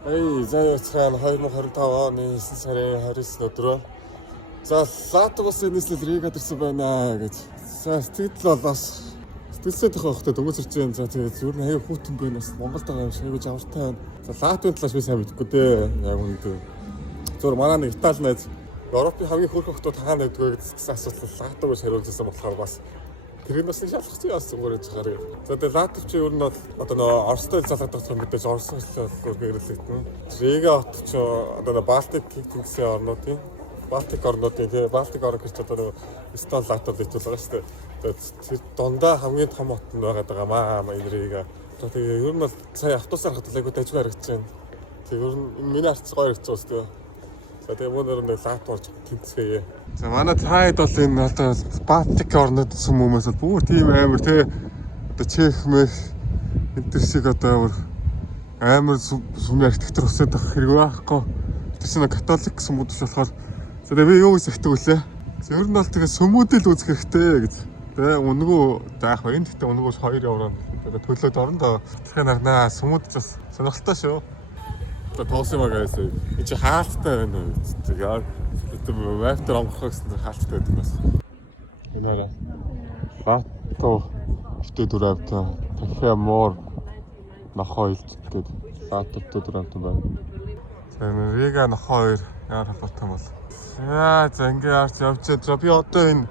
Заяцхан 2025 оны 9 сарын 29 өдрөө. За Латвиас нийслэл Рига төрсөн байна гэж. За сэтгэл бол бас сэтгэлсээ тохиохтой дөнгөж ирж байгаа. За тэгээд ер нь аяа хүүтэн байна бас Монголд байгаа юм шиг аяа жавартай байна. За Латвийн талаас би сайн мэдэхгүй дээ. Яг үнэндээ. Зөвхөн манай нэг Итали найз Европын хамгийн хөрх хотод хаана байдгүй гэсэн асуулт Латвиас хариулсан болохоор бас тэрийг бас шалгах юм яасан гөрөж харъя. За тэгээд Латвич ер нь бол одоо нөө Оростой залгадаг юм мэдээж Орос хэлээр гэрэлтэн. Рига хот ч одоо Балтик гэсэн орнуудын Балтик орнуудын тий Балтик орн гэж одоо Эстон Латвид хэлж байгаа шүү дээ. Тэгээд дундаа хамгийн том хот нь байгаа маа энэ Рига. Тэгээд ер нь бол сая автобусаар хатал айгуу дажгүй харагдаж байна. Тэгээд ер нь миний харц гоё харагдаж байна шүү дээ. Тэгээ мөнөр нэг Латв орж тэнцгээе. За манай цаайд бол энэ одоо Балтик орнууд хүмүүс бол бүр тийм амар тий одоо Чех мэх энэ төр шиг одоо амар сүмийн архитектур өсөд авах хэрэг байхгүй. Тэр чинь католик сүмүүд биш болохоор за тэгээ би юу гэж хэлдэг вүлээ. Ер нь бол тэгээ сүмүүдэл үзэх хэрэгтэй гэж. Тэгээ үнгүү заах байна. Гэхдээ үнгүүс 2 евро тэгээ төлөөд орондоо тэрхээ нарнаа сүмүүд ч бас сонирхолтой шүү. Тоос юм аа гэсэн. Энэ чи хаалттай байна уу? Яг вебтер онгох гэсэн хаалттай байдаг бас. Энээрээ Латв өвтө дүрэвтэй тэхэ мор нохойлд гэдэг Латв өвтө дүрэвтэй байна. За Рига нохоо 2 яар холбоотой бол. За ингээ арч явж за би одоо энэ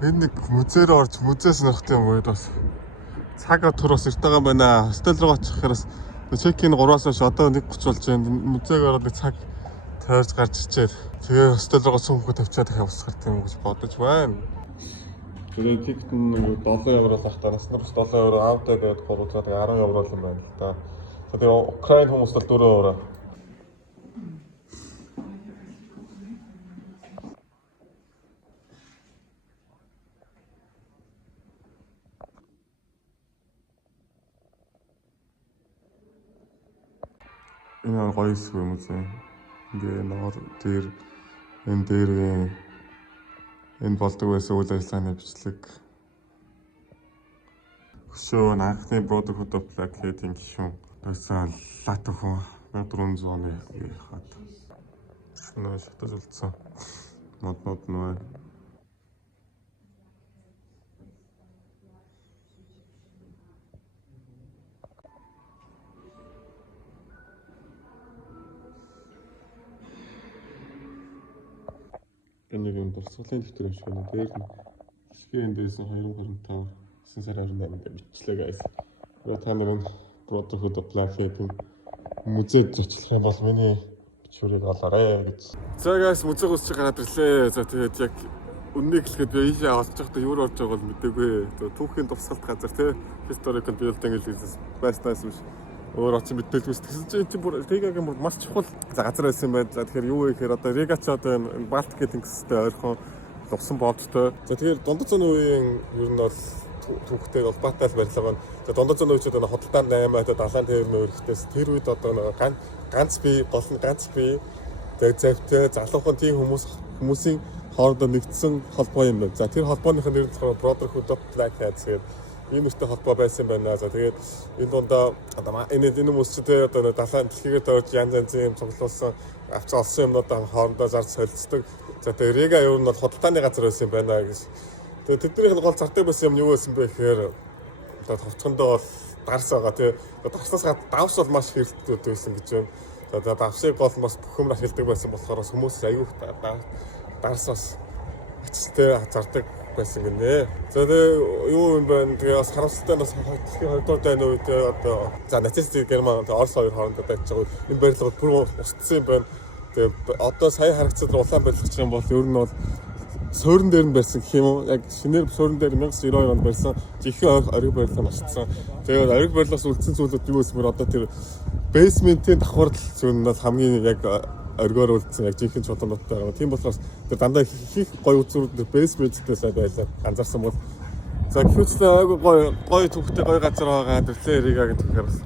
нэг музейр орж музейс нөхтэй юм уу бас цаг тураас ирт байгаа юм байна. Хостел руу очих хэрэгс чекин 3-аас хойш одоо 1:30 болж байна. Музейг ороод нэг цаг тойрч гарч ирчээд тэгээ хостел руу цөөнхөө тавьчаад явсгар тийм гэж бодож байна. Тэгээд тикт нь 7 евроос ахтаа наснаас 7 евро аавтай гээд 300 10 евро л юм байна л да. Тэгээд Украин хүмүүс бол 4 евро. Энэ гоё хэсэг юм үзье. Ингээ ноор дээр энэ дээр энэ болдог байсан үйл ажиллагааны бичлэг. Хөшөө анхны Brotherhood of Black Hat-ийн гишүүн байсан Латв хүн 1400 оны хаад. Нөө шатаж үлдсэн. Мод нөө. Энэ юм болцгоолын дэвтэр юм шиг байна. Дээр нь дэлхийн дээрсэн 2025 9 сарын 28-нд бичлэг байсан. Та нарын Brotherhood of Black Hat-ийн музейд зочлох юм бол миний бичвэрийг олоорой гэж. За guys музейг үзчих гараад ирлээ. За тэгээд яг үннийг хэлэхэд би ийшээ олж байхдаа юу орж байгааг бол мэдээгүй. Түүхийн тусгалт газар тий historical building гэж байснаас биш. Өөр очин мэдээлгүй гэсэн чинь бүр Ригагийн бүр маш чухал газар байсан юм байна. За тэгэхээр юу вэ гэхээр одоо Рига ч одоо энэ Балтик тэнгистэй ойрхон лувсан боодтой. За тэгэхээр дундад зууны үеийн ер нь бол түүхтэй улбаатай барилга байна. За дундад зууны үед одоо хотолтоо 8 одоо далайн тээврийн өргөхтөөс тэр үед одоо ганц бие гол нь ганц бие тэг завтай залуухан тийм хүмүүсийн хоорондоо нэгдсэн холбоо юм байна. За тэр холбооных нь нэр нь Brotherhood of Black Hat гэдэг ийм ихтэй холбоо байсан байна. За тэгээд энэ дундаа одоо энэ хүмүүс ч тэгээ одоо далайн дэлхийгээр дөрж янз янзын юм цуглуулсан авч олсон юмнуудаа хоорондоо зарж солилцдог. За тэгээд Рига ер нь бол худалдааны газар байсан юм байна гэж. Тэгээд тэднийх нь гол зардаг байсан юм юу байсан бэ гэхээр одоо товчхондоо бол дарс байгаа тий. Дарснаас гадна давс бол маш хэрэгтэй байсан гэж байна. За давсыг гол бас бүхэмд ашигладаг байсан болохоор хүмүүс аюух дарс бас ачтай зардаг байсан гинэ. За тэгээ юу юм бэ? Тэгээ бас харамсалтай нь бас 2 дайны үед одоо за нацист Герман Орос хоёр хоорондоо байж байгаа. Энэ барилга бүр устсан юм байна. Тэгээ одоо сая харагцад улаан барилгач юм бол ер нь бол суурин дээр нь барьсан гэх юм уу? Яг шинээр суурин дээр 1992 онд барьсан жинхэнэ ориг барилга нь ашигсан. Тэгээд ориг барилгаас үлдсэн зүйлүүд юу гэсэн мөр одоо тэр basement-ийн давхар зүйл нь бол хамгийн яг оргоор үлдсэн яг жинхэнэ чулуунуудтай байгаа. Тийм болохоор тэр дандаа их гоё үзүүрүүд basement-ээс байлаа анзаарсан бол за гэвчлээ айгүй гоё түүхтэй гоё газар байгаа төрлөө Рига гэдэг хэрэг.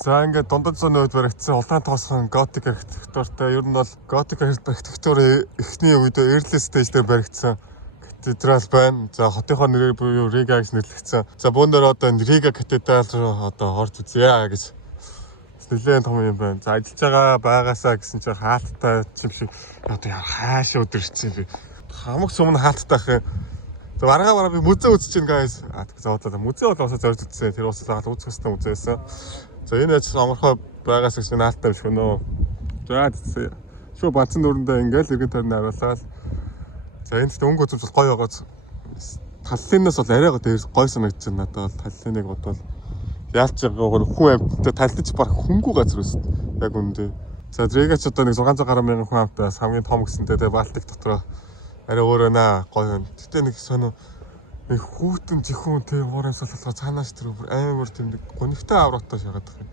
За ингээд дундад зууны үед баригдсан улаан тоосхон готик архитектуртай ер нь бол готик архитектурын эхний үед early stage дээр баригдсан катедрал байна. За хотынхоо нэрээр буюу Рига гэж нэрлэгдсэн. За бүүнээр одоо Рига катедрал руу одоо орж үзье гэж нэлээд том юм байна. За ажиллаж байгаасаа гэсэн чинь хаалттай юм шиг одоо хаашаа өдөрч би хамаг сумны хаалттай ах. За баргаа би музей үзэж чинь guys. За одоо музей бол осоо зорж үзсэн. Тэр ус лаал үзэх хэвээр музейсэн. За энэ ажил амархай байгаас гэж наалттай биш гэнэ. За шууд бацсан дөрөндөө ингээл иргэн тойрны харуулаад. За энэ ч өнгө үзүүл гоё байгааз. Таллинаас бол арай дээр гоё санагдаж байна надад бол таллиныг бодвол яалч байгаа хүн амьттай таллинч баг хөнгүү газар өст. Яг үндэ. За Дрэгач одоо нэг 600 гаруй мянган хүн амтаас хамгийн том гэсэнтэй тэгээ Балтик дотроо арай өөрөө наа гоё юм. Гэтэ нэг сонио нэг хүүтэн жихэн тэгээ уураас болохоор цаанаас тэр амар тийм нэг гонигтай авраатай шагаад байгаа юм.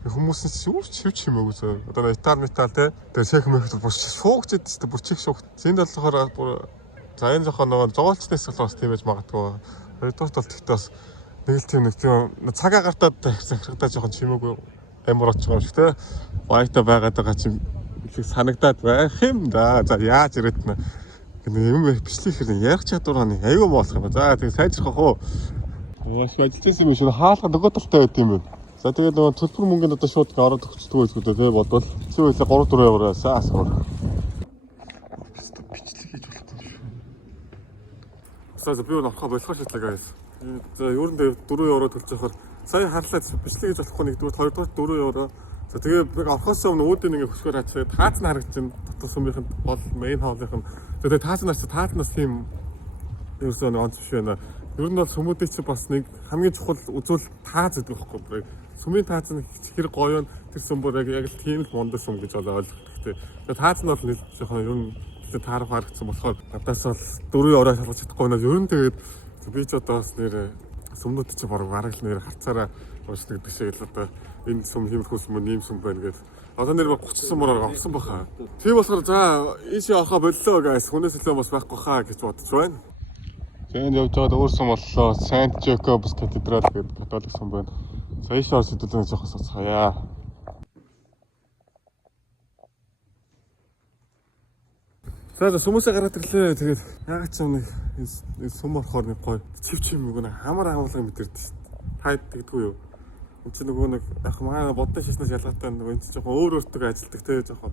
Хүмүүс нь шивч хэмээгүй зөө. Одоо метал те. Тэр шах мөхт бүр шуугч идэж бүр чих шуугт. Зэнд болохоор бүр за энэ жоохон нөгөө зоолчнаас болохоор бас тийм байж магадгүй. Хоёрдугаар тал тэгтээ бас нэг л тийм нэг тийм цагаа гартаад захирагдаа жоохон чимээгүй амар очих юм шиг те. Вайта байгаад байгаа чинь их санагдаад байх юм да. За яаж ирээд нэ. Юм бичлэх хэрэг ярих чадвар нь аюу моолох юм ба. За тэгээ сайжрах уу. Ууш ажиллаж юм шиг хаалга нөгөө талтай байт юм байна. За тэгээд нөгөө төлбөр мөнгөнд одоо шууд ороод өгчдөг байлгүй дээ бодвол чи үйлээ 3-4 евроосаа асуух. Бичлэг хийж болох юм шүү. За би өөр авах болохоор шийдлээ guys. За ер нь 4 евро төлж явахаар сая харлаа бичлэг хийж болохгүй нэгдүгээр хоёрдугаар 4 евро. За тэгээд би авахаас өмнө үүдийн ингээ хөшгөр хацаад таацны харагдчихна. Дотор сумынх нь бол мейн хоолынх нь. Тэгээд таацнаас тийм ерөөсөө онц биш байна. Ер нь бол сүмүүдийн чинь бас нэг хамгийн чухал үзүүл таац гэдэг байхгүй. Сүмийн таац нь хэр гоё нь тэр сүмбөр яг л тийм л мондос сүм гэж ойлгох хэрэгтэй. Тэгээд таац нь бол нэг жоохон ер нь таарах харагдсан болохоор надаас бол 4 евро шалгаж чадахгүй байна. Ер нь тэгээд би ч одоо бас нэр сүмнүүд чинь бараг л нэр харцаараа уушдаг гэдэг шиг л одоо энэ сүм хиймэрхүү сүм нэм сүм байна гэдэг. Одоо нэр 30 сүмээр авсан баха. Тийм болохоор за ийшээ орохоо боллоо guys. Хүнээс илүү бас байхгүй хаа гэж бодож байна. Зэнд явж байгаа өөр сүм боллоо. Saint Jacob's Cathedral гэдэг католик сүм байна. За ийшээ орж идэвхтэй жоох сонсгоё. За сүмөөсөө гараад ирлээ. Тэгээд ягаад ч нэг сүм орохоор нэг гоё чив юм нэг хамар агуулга мэдэрдэж шин. Таад тэгдэггүй юу? Энд чинь нөгөө нэг яг манай бодсон шишнээс ялгаатай нөгөө энэ жоохон өөр өөртөө ажилдаг те жоохон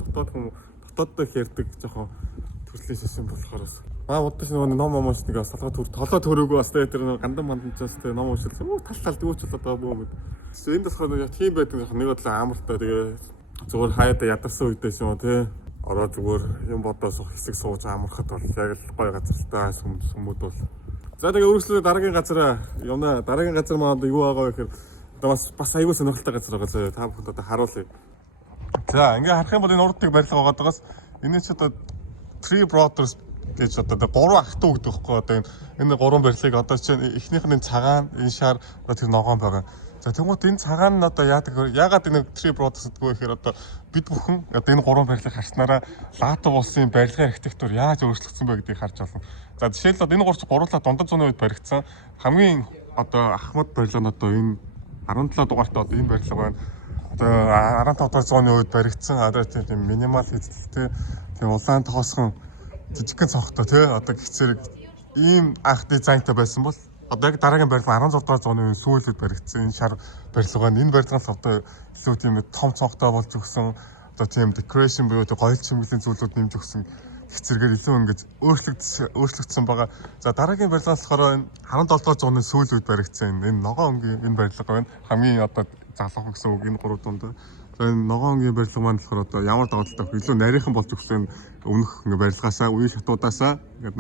дотоод хэрдэг жоохон төрлийн шишин болохоор бас маа бодсон нөгөө ном момш нэг салгаа толоо төрөөгөө бас тэр нөгөө гандан мандчаас те ном уншилсан. Тал дүүч болоод байгаа бөө мэд. Энд болохоор яг тийм байдаг нэг бодлоо амартай тэгээ зүгээр хаяада ядарсан үедээ шүү те. Ороо зүгээр юм бодоос хэсэг сууж амархад бол яг л гоё газар та сүмүүд бол. За тэгээ өөрчлөлөө дараагийн газар явна. Дараагийн газар маань юу байгаа вэ гэхээр одоо бас аюул сонирхолтой газар байгаа зөө. Та бүхэнд одоо харуулъя. За ингээ харах юм бол энэ урддаг барилга байгаа дагаас энэ ч одоо Three Brothers гэж одоо 3 ах トゥ гэдэг байхгүй одоо энэ 3 барилгыг одоо чинь эхнийх нь цагаан энэ шар тэр ногоон байгаа. За тэгмээд энэ цагаан нь одоо яагаад энэ Three Brothers гэдгөө гэхээр одоо бид бүхэн одоо энэ 3 барилгыг харснараа Латв улсын барилгын архитектур яаж өөрчлөгдсөн бэ гэдгийг харж олно. За жишээлбэл энэ 3 гурлаа дундад зууны үед баригдсан хамгийн одоо ахмад барилга нь одоо энэ 17 дугаартай одоо энэ барилга байна. Одоо 15 дугаар зууны үед баригдсан одоо тийм минимал хэзлэлтэй тийм улаан тоосхон жижигхэн цонхтой тий одоо гихцэрэг ийм анх дизайнтай байсан бол одоо яг дараагийн барилга 16 дугаар зууны үеийн сүүлд баригдсан энэ шар барилга нь энэ барилга нь одоо илүү тийм том цонхтой болж өгсөн одоо тийм decoration буюу гоёл чимгэлийн зүйлүүд нэмж өгсөн гихцэргээр илүү ингэж өөрчлөгдсөн байгаа. За дараагийн барилга нь болохоор 17 дугаар зууны сүүл үед баригдсан энэ ногоон өнгийн энэ барилга байна. Хамгийн одоо залуухан гэсэн үг энэ 3 дунд. За энэ ногоон өнгийн барилга маань болохоор одоо ямар даваа талтай илүү нарийнхан болж өгсөн өмнөх барилгаасаа үе шатуудаасаа ингээд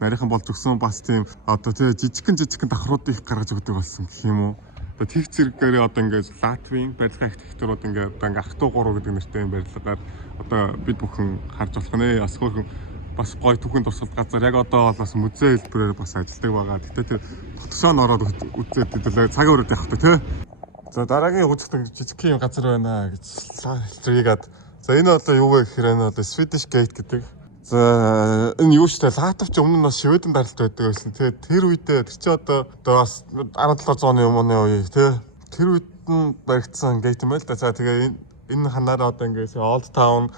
нарийнхан болж өгсөн бас тийм одоо тий жижигхэн давхруудыг гаргаж өгдөг болсон гэх юм уу. Одоо тэг зэрэгээрээ одоо ингээд Латвийн барилгын архитектурууд ингээд ах トゥ 3 гэдэг нэртэй энэ барилгаар одоо бид бүхэн харж болох нэ. Бас хөөрхөн бас гоё түүхэн тусгал газар яг одоо бол бас музей хэлбэрээр бас ажилладаг байгаа. Гэтэ тэр дотгошоо нь ороод үзээд хэдүүлээ цаг өрөөд явах та тий. За дараагийн үзэх нэг жижигхэн газар байна гэж хэлгээд. За энэ одоо юу вэ гэхээр энэ одоо Swedish Gate гэдэг. За энэ юу ч тэ Латвч өмнө нь бас Шведэн даралт байдаг байсан. Тэгээ тэр үедээ тэр чи одоо бас 17 зууны өмнө үе тий. Тэр үед нь баригдсан гейт юм байл да. За тэгээ энэ ханаараа одоо ингээд Old Town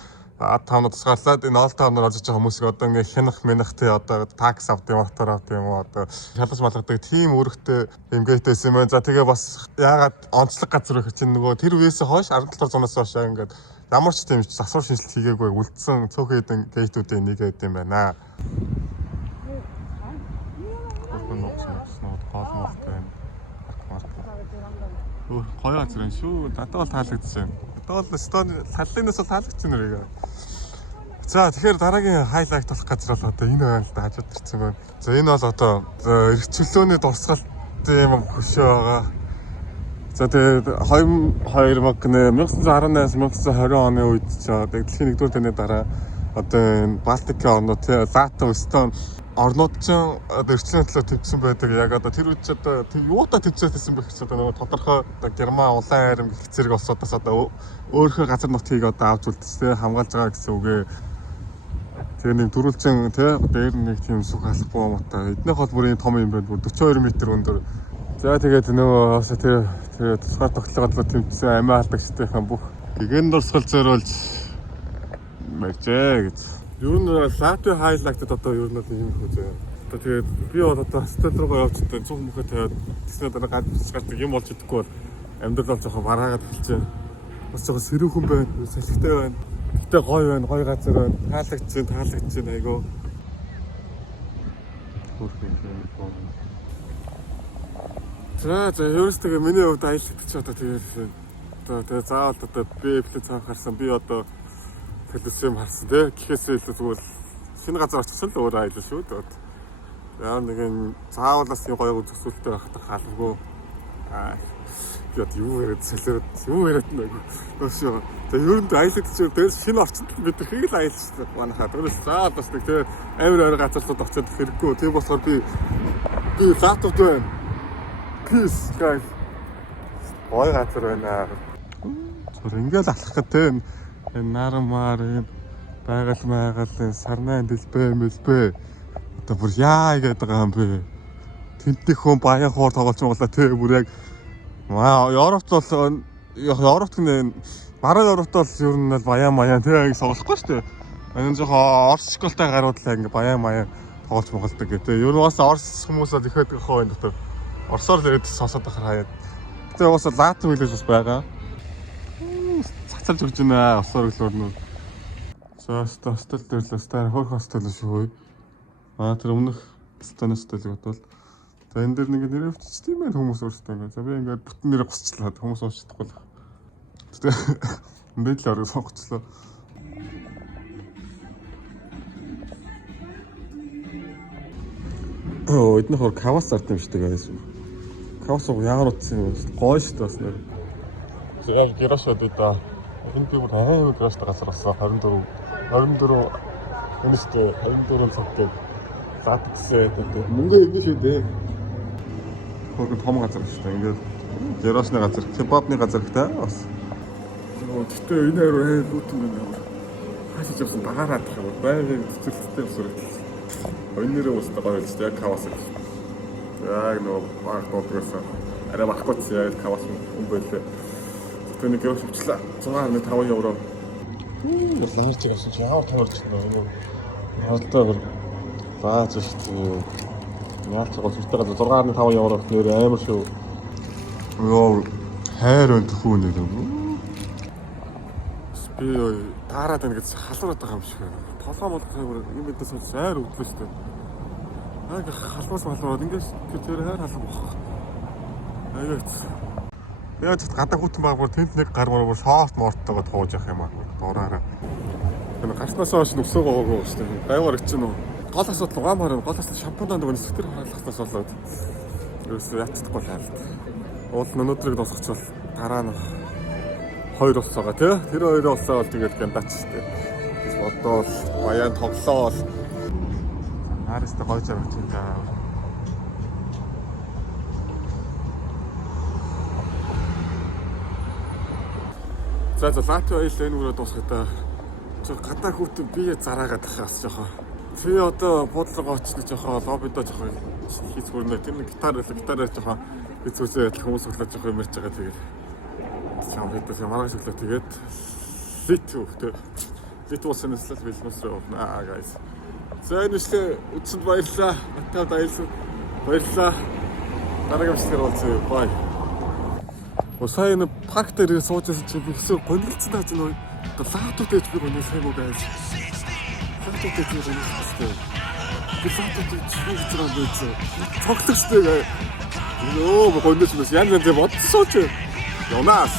таамна тусгаарлаад энэ ол таамнаар олж байгаа хүмүүсийг одоо ингээ хянах минах тий одоо такс авт юм мотор авт юм уу одоо шалгаж малгадаг тийм өргөтэй юм гээтэйс юм байна. За тэгээ бас яагаад онцлог газар их чинь нөгөө тэр үеэс хойш 17 зуунаас хойш ингээд ямар ч тийм засвар шинжилт хийгээгүй үлдсэн цөөхөн хэдэн гейтүүдийн нэг байд юм байна. Гол мохтой байна. Гоё газар энэ шүү. Надад бол таалагдчихэв. Надад бол таллынаас бол таалагдчихсан нэрийг. За тэгэхээр дараагийн хайлайт болох газар бол одоо энэ байна л да хажууд ирсэн байна. За энэ бол одоо эрхчлөөний дурсгалт юм хөшөө байгаа. За тэгээд 1918-1920 оны үед ч дэлхийн 1-р дайны дараа одоо энэ Балтикийн орнууд тий Латв, Эстон орнууд ч эрхчлөлийн төлөө төвчсөн байдаг. Яг одоо тэр үед ч одоо юутай төвчсөн байх ч одоо нөгөө тодорхой Герман улаан айрам гэх зэрэг улсуудаас одоо өөрийнхөө газар нутгийг одоо авч үлдчихсэн хамгаалж байгаа гэсэн үгээ. Тэгээ нэг дөрвөлжин тий дээр нэг тийм сүх алхбуу мотой. Эднийх бол бүрийн том юм байна. 42 м өндөр. За тэгээд нөгөө тэр тусгаар тогтолцоогоо тэмцсэн амиа алдагчдынхаа бүх гэгэн дурсгал зориулж мэржээ гэж. Ер нь Латви хайлайтад одоо ер нь ийм их үзээ. Одоо тэгээд би бол одоо стил руугаа явж байгаа цуг мөхөд тавиад тэснэ дараа гадагшгадаг юм болж идэхгүй бол амьдрал бол жоохон бараагаад эхэлжээ. Бас жоохон сэрүүхэн байна, салхитай байна. Гэтэ гоё байна, гоё газар байна. Таалагдчихээн айгуу. За ерөөсөө миний хувьд аялалт ч одоо тэгээд заавал одоо би эвлээ цаах харсан би одоо телевизэм харсан тий гэхээсээ илүү зүгээр шинэ газар очсон л өөр аялал шүү дээ. Яа нэгэн заавалаас юм гоё зөвсөлттэй байхад хаалгүй. Яг юу яриад салаад юу яриад нэг өшөө. Тэгээд ер нь аялалт ч дээр шинэ орчинд бид хийг л аялж манайхаа. Тэрс заавал бас нэг тий амар газарлууд очиод хэрэггүй. Тийм болохоор би Латвд байна. Peace guys. Ой газар байна. Зүр ингээл алхах гэдэг энэ нарамаар энэ байгаль сарнайн дэлбэ мэлбэ. Одоо бүр яа гэдэг байгаа юм бэ? Тэнтэх хүн баян хоор тоглож байгаа тий бүр яг Европт бол Европт гэнэ баруун Европт бол ер нь баян тий соголохгүй шүү дээ. Энэ жоохон орс школтой гарууд л ингээ баян тоглож тоглодог гэдэг. Ер нь бас орс хүмүүс бол ихэд гэх хоо энэ дотор орсоор л ирээд сонсоод байхаар хаяад. Гэтэ бас Латв хэлж бас байгаа. Цацалж өгч байна орсоор өглөөрнөө. За хостел дээр л стар хөх хостел шүү. Тэр өмнөх станаас төлөв бол за энэ дээр нэг нэр өвчч тийм байх хүмүүс өөрсдөө ингээ. За би ингээ бүтэн нэрээ гусчлаад хүмүүс уушдахгүй л. Гэтэ мэдл орог сонгоцлоо. Эднийх хор кавас арт юм шиг байсан. Кавас яагаад утсан юм бэ? Гоё шүү дээ бас нэр. Яг гэрашод удаа энэ би бүр амар гэрашд газар болсон 24 өнөстэй 24 цагтай заадгсээ гэдэг. Мөнгө ингэ шүү дээ. Хөргөн том газар шүү дээ. Ингээд гэрашны газар, кебабны газар гэдэг бас. Тэгтээ энэ хоёр бүтэн байна. Хаашиж явсан багаараад байгаа. Байнгын цэцэрлэгтэй сурагдлаа. Өнөөдөр ус байгаа л дээ кавас. Яг нөгөө баг дотроо арай баггүй яг кавас юм байлээ. Тэний гэрч авчлаа. 6.5 евро. Лаарч байсан чи ямар томорч байна. Хадтай гэр баач шүү. Яалч гол зүртэй газар 6.5 евро нэр амар шүү. Йоо хайр өнт хүн нэр. Би таарад байна гэж халуураад байгаа юм шиг байна. Толгой болгох юм бидээс сайр өглөө шүү дээ. Яг халуус малууд ингээс тэр хайр халуун бох. Аяач. Яг гадаа хүтэн баг бүр тэнд нэг гар мөр шорт морттойгоо тууж явах юм аа. Дураараа. Энэ гарснаас хойш нүсөө гоогоо шүү дээ. Байгаар ичсэн үү. Гол асуудал угаамаар гол асуудал шампунаа нөгөө сэтгэр хаалгахтаас болоод ерөөсөө ячдаггүй хаалт. Уул өнөөдрийг дуусгачвал дараа нь хоёр болцоогоо тий. Тэр хоёр болцоо бол тэгээд гяндач шүү дээ. Biz бодвол баян тоглоол. Харааст гойж авах юм даа. За Латви аялал энэ үрээ дуусгахдаа гадаа хүүтэн бие зараагаад тахаас жоохоо. Би одоо буудлага очсон жоохоо лоббидоо жоохоо хийц хүрнэ. Тэр гитараар жоохоо хэцүүсээ хүмүүс өглөө жоохоо юм ярьж байгаа тэгээд. Чам хэдээс маргааш өглөө тэгээд лит Dit was een slag with myself. Nah, guys. За энэ үслээ үтсэнд баярлалаа. Баттай баярлалаа. Дараагийн бичлэгээр уулзъя. Бай. Сайн парк дээр суужсэн чинь би хэсэг гонилцсан тааж нөө лаптоп дээр би гонил сайгүй guys. Лаптоп дээр би гонилцсан. Би лаптоп дээр чиг зэрэг байсан. Цогтөстэй. Нөө гонилч бас янз янз бодсон ч. Явнаас.